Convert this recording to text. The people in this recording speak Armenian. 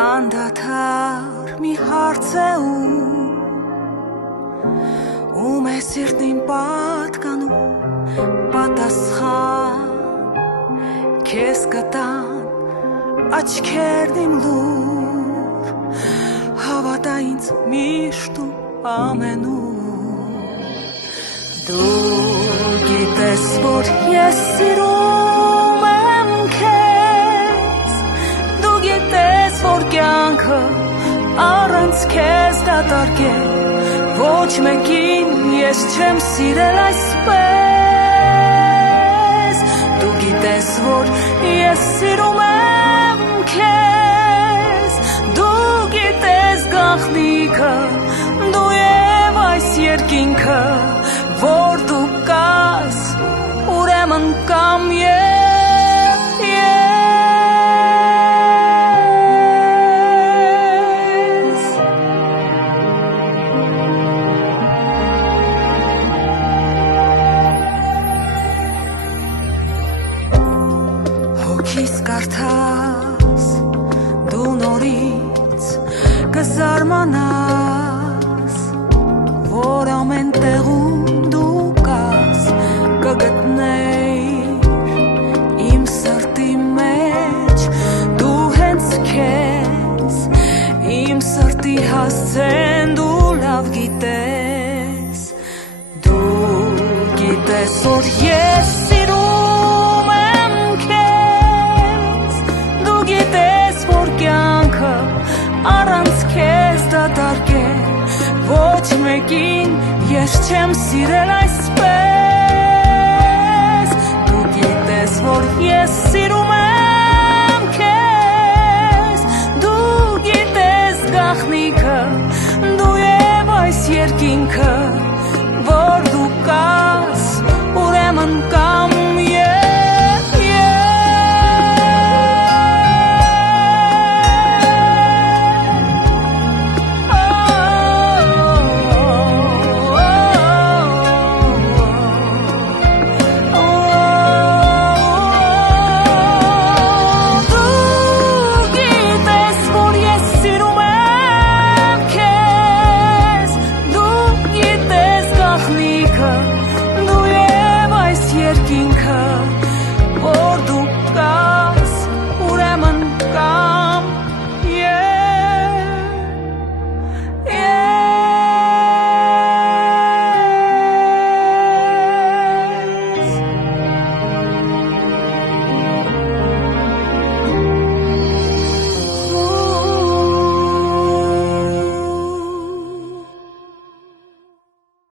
Անդադար մի հարց է ում է սիրտն իմ պատկանում պատասխան Քեզ կտան աչքերն իմ լուր Հավատա ինձ միշտ ու ամենում Դու գիտես, որ ես սիրում եմ քեզ Դու գիտես, որ կյանքը առանց քեզ դատարկ է Ոչ մեկին ես չեմ սիրել այսպես Դու գիտես, որ ես սիրում եմ քեզ Դու գիտես գաղտնիքը Դու և այս երկինքը Որ դու կաս ուրեմն կամ Հոգիս կարդաս դու նորից կզարմանաս որ ամեն տեղում դու կաս կգտնեիր իմ սրտի մեջ դու հենց քեզ իմ սրտի հասցեն դու լավ գիտես դու գիտես որ ես սիրում եմ քեզ դու գիտես որ կյանքը առանց քեզ դատարկ է Ոչ մեկին ես չեմ սիրել այսպես Դու գիտես, որ ես սիրում